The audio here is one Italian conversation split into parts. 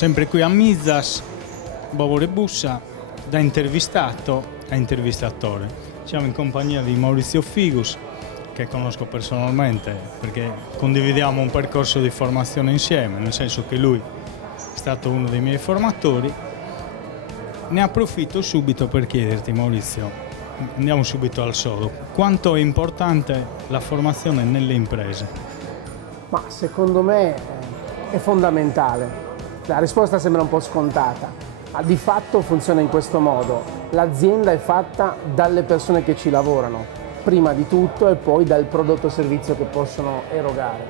sempre qui a Mizzas, Bovore Bussa, da intervistato a intervistatore. Siamo in compagnia di Maurizio Figus, che conosco personalmente perché condividiamo un percorso di formazione insieme, nel senso che lui è stato uno dei miei formatori. Ne approfitto subito per chiederti, Maurizio, andiamo subito al sodo, quanto è importante la formazione nelle imprese? Ma secondo me è fondamentale. La risposta sembra un po' scontata, ma di fatto funziona in questo modo. L'azienda è fatta dalle persone che ci lavorano, prima di tutto, e poi dal prodotto o servizio che possono erogare.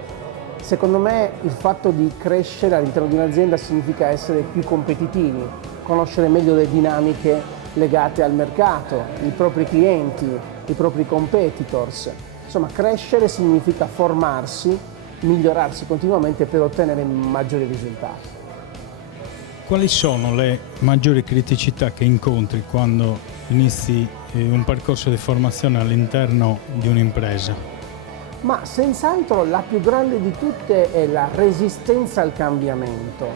Secondo me il fatto di crescere all'interno di un'azienda significa essere più competitivi, conoscere meglio le dinamiche legate al mercato, i propri clienti, i propri competitors. Insomma, crescere significa formarsi, migliorarsi continuamente per ottenere maggiori risultati. Quali sono le maggiori criticità che incontri quando inizi un percorso di formazione all'interno di un'impresa? Ma senz'altro la più grande di tutte è la resistenza al cambiamento,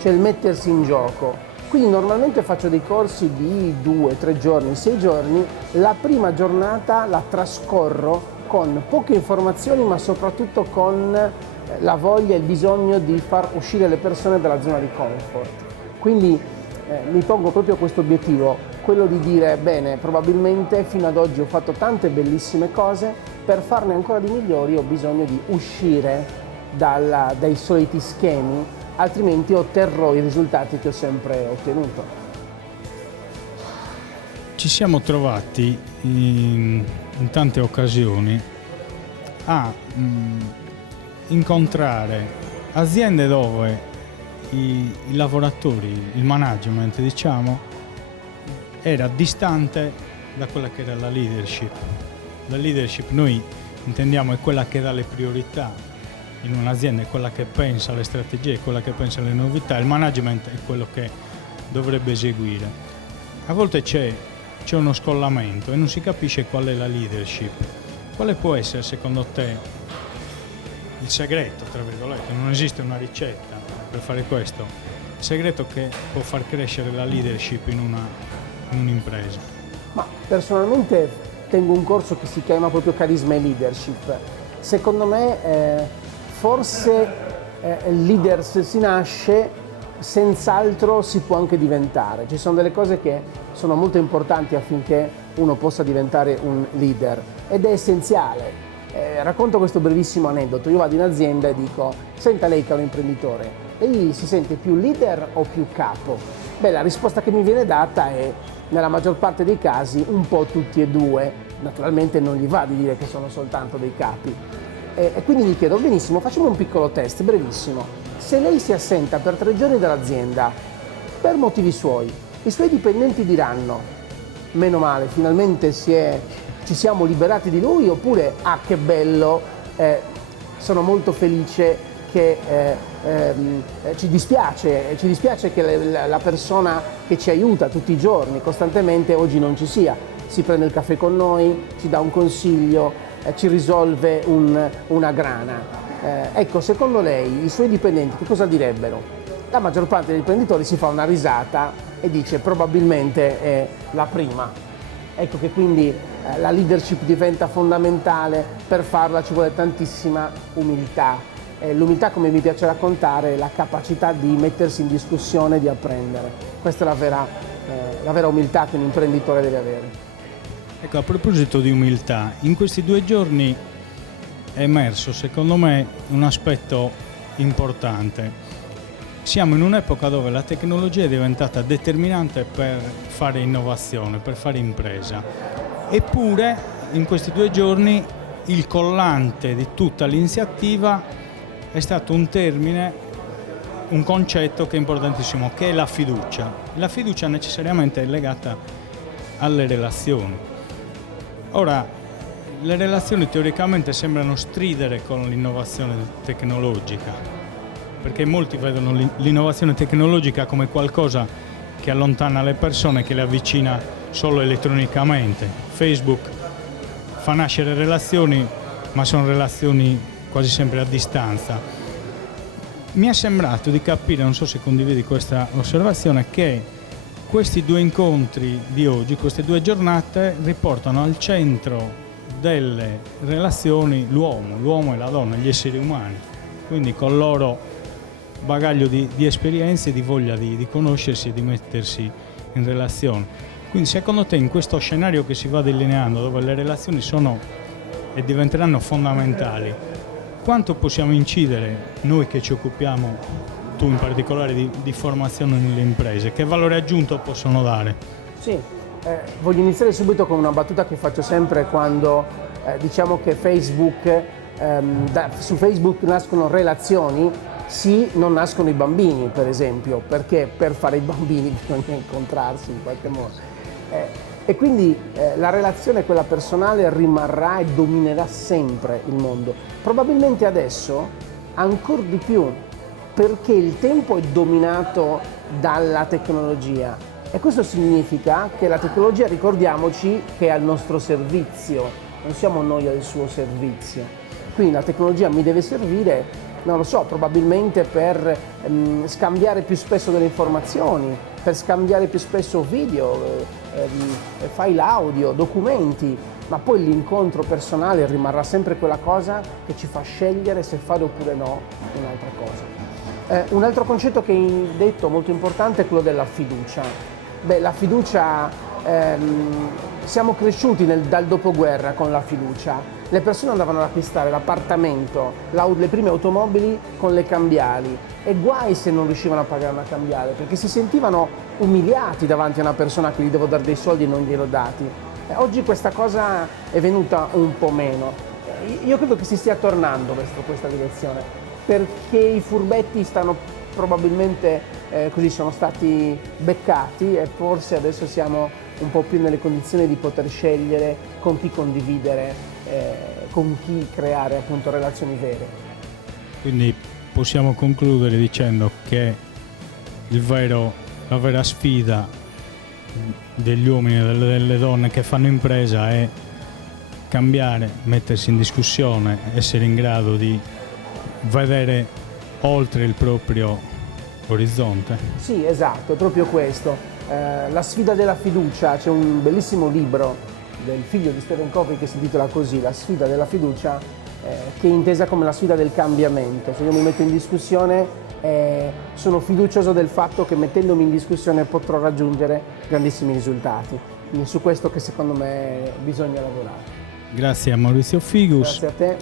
cioè il mettersi in gioco. Quindi normalmente faccio dei corsi di 2, 3 giorni, 6 giorni. La prima giornata la trascorro con poche informazioni, ma soprattutto con la voglia e il bisogno di far uscire le persone dalla zona di comfort. Quindi mi pongo proprio questo obiettivo, quello di dire, bene, probabilmente fino ad oggi ho fatto tante bellissime cose, per farne ancora di migliori ho bisogno di uscire dai soliti schemi, altrimenti otterrò i risultati che ho sempre ottenuto. Ci siamo trovati in tante occasioni a incontrare aziende dove i lavoratori, il management, diciamo, era distante da quella che era la leadership. La leadership noi intendiamo è quella che dà le priorità in un'azienda, è quella che pensa alle strategie, è quella che pensa alle novità, il management è quello che dovrebbe eseguire. A volte c'è uno scollamento e non si capisce qual è la leadership. Quale può essere secondo te il segreto, tra virgolette? Non esiste una ricetta per fare questo, il segreto che può far crescere la leadership in un'impresa? Ma personalmente tengo un corso che si chiama proprio Carisma e Leadership. Secondo me forse leader si nasce, senz'altro si può anche diventare. Ci sono delle cose che sono molto importanti affinché uno possa diventare un leader ed è essenziale. Racconto questo brevissimo aneddoto. Io vado in azienda e dico: senta, lei che è un imprenditore, lei si sente più leader o più capo? Beh, la risposta che mi viene data è, nella maggior parte dei casi, un po' tutti e due. Naturalmente non gli va di dire che sono soltanto dei capi. E quindi gli chiedo: benissimo, facciamo un piccolo test, brevissimo. Se lei si assenta per 3 giorni dall'azienda, per motivi suoi, i suoi dipendenti diranno: meno male, finalmente ci siamo liberati di lui, oppure ah, che bello, sono molto felice che ci dispiace che la persona che ci aiuta tutti i giorni, costantemente, oggi non ci sia, si prende il caffè con noi, ci dà un consiglio, ci risolve una grana. Ecco, secondo lei i suoi dipendenti che cosa direbbero? La maggior parte dei imprenditori si fa una risata e dice: probabilmente è la prima. Ecco che quindi la leadership diventa fondamentale. Per farla ci vuole tantissima umiltà. L'umiltà, come mi piace raccontare, è la capacità di mettersi in discussione, di apprendere. Questa è la vera umiltà che un imprenditore deve avere. Ecco, a proposito di umiltà, in questi 2 giorni è emerso, secondo me, un aspetto importante. Siamo in un'epoca dove la tecnologia è diventata determinante per fare innovazione, per fare impresa. Eppure, in questi 2 giorni, il collante di tutta l'iniziativa è stato un termine, un concetto che è importantissimo, che è la fiducia. La fiducia necessariamente è legata alle relazioni. Ora, le relazioni teoricamente sembrano stridere con l'innovazione tecnologica, perché molti vedono l'innovazione tecnologica come qualcosa che allontana le persone, che le avvicina solo elettronicamente. Facebook fa nascere relazioni, ma sono relazioni quasi sempre a distanza. mi è sembrato di capire, non so se condividi questa osservazione, che questi due incontri di oggi, queste due giornate, riportano al centro delle relazioni l'uomo e la donna, gli esseri umani, quindi con il loro bagaglio di esperienze, di voglia di conoscersi e di mettersi in relazione. Quindi secondo te in questo scenario che si va delineando, dove le relazioni sono e diventeranno fondamentali, quanto possiamo incidere noi che ci occupiamo, tu in particolare, di formazione nelle imprese? Che valore aggiunto possono dare? Sì, voglio iniziare subito con una battuta che faccio sempre quando diciamo che su Facebook nascono relazioni, sì, non nascono i bambini, per esempio, perché per fare i bambini bisogna incontrarsi in qualche modo. E quindi la relazione, quella personale, rimarrà e dominerà sempre il mondo. Probabilmente adesso ancora di più, perché il tempo è dominato dalla tecnologia. E questo significa che la tecnologia, ricordiamoci, che è al nostro servizio, non siamo noi al suo servizio. Quindi la tecnologia mi deve servire, non lo so, probabilmente per scambiare più spesso delle informazioni, per scambiare più spesso video, file audio, documenti, ma poi l'incontro personale rimarrà sempre quella cosa che ci fa scegliere se fare oppure no un'altra cosa. Un altro concetto che hai detto molto importante è quello della fiducia. La fiducia, siamo cresciuti dal dopoguerra con la fiducia. Le persone andavano ad acquistare l'appartamento, le prime automobili con le cambiali, e guai se non riuscivano a pagare una cambiale, perché si sentivano umiliati davanti a una persona che gli devo dare dei soldi e non glielo dati. Oggi questa cosa è venuta un po' meno. Io credo che si stia tornando verso questa direzione, perché i furbetti probabilmente sono stati beccati, e forse adesso siamo un po' più nelle condizioni di poter scegliere con chi condividere, con chi creare appunto relazioni vere. Quindi possiamo concludere dicendo che la vera sfida degli uomini e delle donne che fanno impresa è cambiare, mettersi in discussione, essere in grado di vedere oltre il proprio orizzonte. Sì, esatto, è proprio questo. La sfida della fiducia, c'è un bellissimo libro del figlio di Stephen Covey che si intitola così, La sfida della fiducia, che è intesa come la sfida del cambiamento. Se io mi metto in discussione, sono fiducioso del fatto che mettendomi in discussione potrò raggiungere grandissimi risultati. Quindi su questo che secondo me bisogna lavorare. Grazie a Maurizio Figus. Grazie a te.